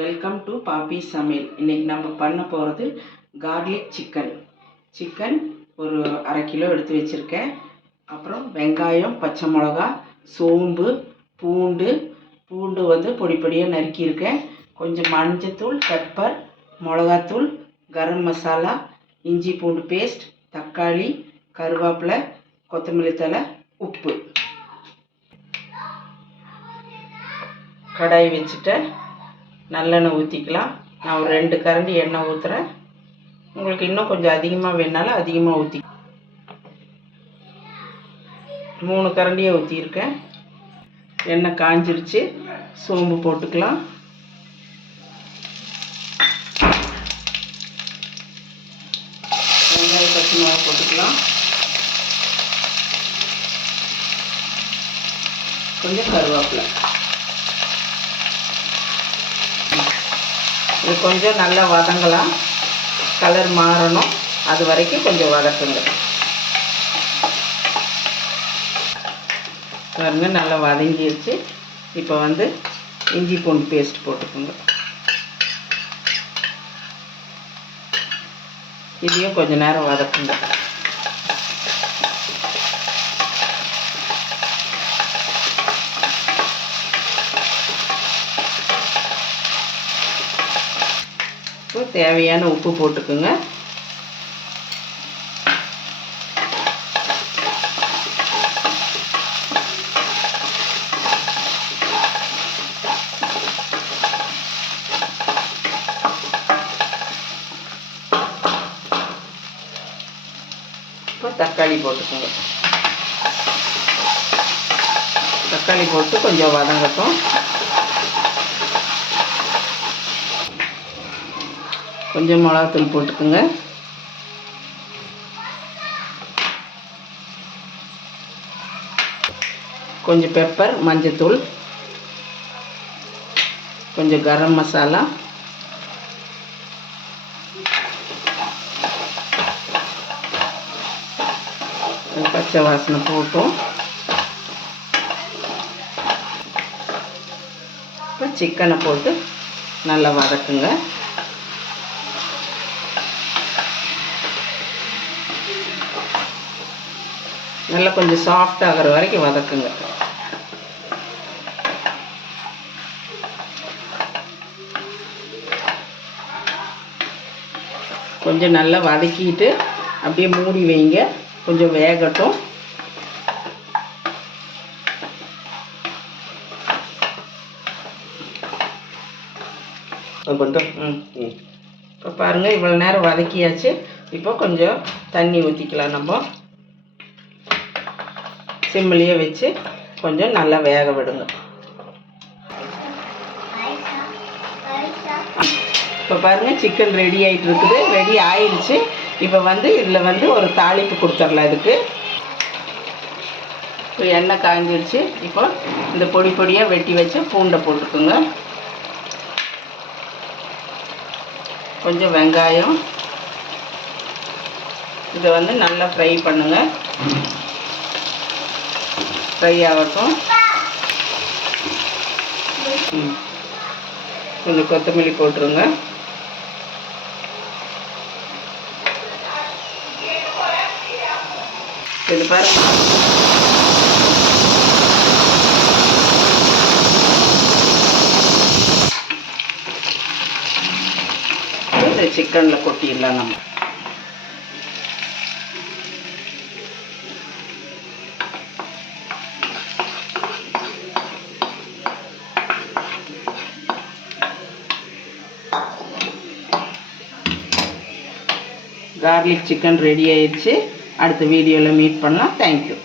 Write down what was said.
Welcome to பாப்பி சமையல் இன்றைக்கி நம்ம பண்ண போகிறது கார்லிக் சிக்கன் சிக்கன் ஒரு அரை கிலோ எடுத்து வச்சுருக்கேன். அப்புறம் வெங்காயம் பச்சை மிளகா சோம்பு பூண்டு. பூண்டு வந்து பொடி பொடியாக நறுக்கியிருக்கேன். கொஞ்சம் மஞ்சத்தூள் பெப்பர் மிளகாத்தூள் கரம் மசாலா இஞ்சி பூண்டு பேஸ்ட் தக்காளி கருவேப்பிலை கொத்தமல்லி தழை உப்பு. கடாய் வச்சுட்டேன். நல்லெண்ணெய் ஊற்றிக்கலாம் நான் ஒரு ரெண்டு கரண்டி எண்ணெய் ஊற்றுறேன் உங்களுக்கு இன்னும் கொஞ்சம் அதிகமாக வேணாலும் அதிகமாக ஊற்றி மூணு கரண்டியை ஊற்றியிருக்கேன் எண்ணெய் காஞ்சிருச்சு. சோம்பு போட்டுக்கலாம். வெங்காயம் பச்சை மிளகா போட்டுக்கலாம். கொஞ்சம் கருவேப்பிலை. இது கொஞ்சம் நல்லா வதங்கலாம் கலர் மாறணும். அது வரைக்கும் கொஞ்சம் வதக்குங்க. பாருங்க நல்லா வதங்கிடுச்சு இப்போ வந்து இஞ்சி பூண்டு பேஸ்ட் போட்டுக்கோங்க. இதையும் கொஞ்ச நேரம் வதக்குங்க. இப்போ தேவையான உப்பு போட்டுக்குங்க. இப்போ தக்காளி போட்டுக்கோங்க. தக்காளி போட்டு கொஞ்சம் வதங்கட்டும். கொஞ்சம் மிளகாத்தூள் போட்டுக்கோங்க. கொஞ்சம் பெப்பர் மஞ்சத்தூள் கொஞ்சம் கரம் மசாலா. பச்சை வாசனை போட்டோம். இப்போ சிக்கனை போட்டு நல்லா வதக்குங்க. நல்லா கொஞ்சம் சாஃப்ட் ஆகிற வரைக்கும் வதக்குங்க. கொஞ்சம் நல்லா வதக்கிட்டு அப்படியே மூடி வைங்க. கொஞ்சம் வேகட்டும். இப்போ பாருங்கள் இவ்வளோ நேரம் வதக்கியாச்சு. இப்போ கொஞ்சம் தண்ணி ஊற்றிக்கலாம் நம்ம. சிம்மிலேயே வச்சு கொஞ்சம் நல்லா வேக விடுங்க. இப்போ பாருங்கள் சிக்கன் ரெடி ஆகிட்டு இருக்குது ரெடி ஆயிடுச்சு. இப்போ வந்து இதில் வந்து ஒரு தாளிப்பு கொடுத்துடலாம் இதுக்கு. இப்போ எண்ணெய் காஞ்சிருச்சு. இப்போ இந்த பொடி பொடியாக வெட்டி வச்சு பூண்டை போட்டுக்குங்க. கொஞ்சம் வெங்காயம். இதை வந்து நல்லா ஃப்ரை பண்ணுங்கள் ஃப்ரை ஆகட்டும் கொஞ்சம் கொத்தமல்லி போட்டுருங்க. இது பாருங்க. இந்த சிக்கனில் கொட்டிடலாம் நம்ம. கார்லிக் சிக்கன் ரெடி ஆயிடுச்சு. அடுத்த வீடியோவில் மீட் பண்ணலாம். தேங்க்யூ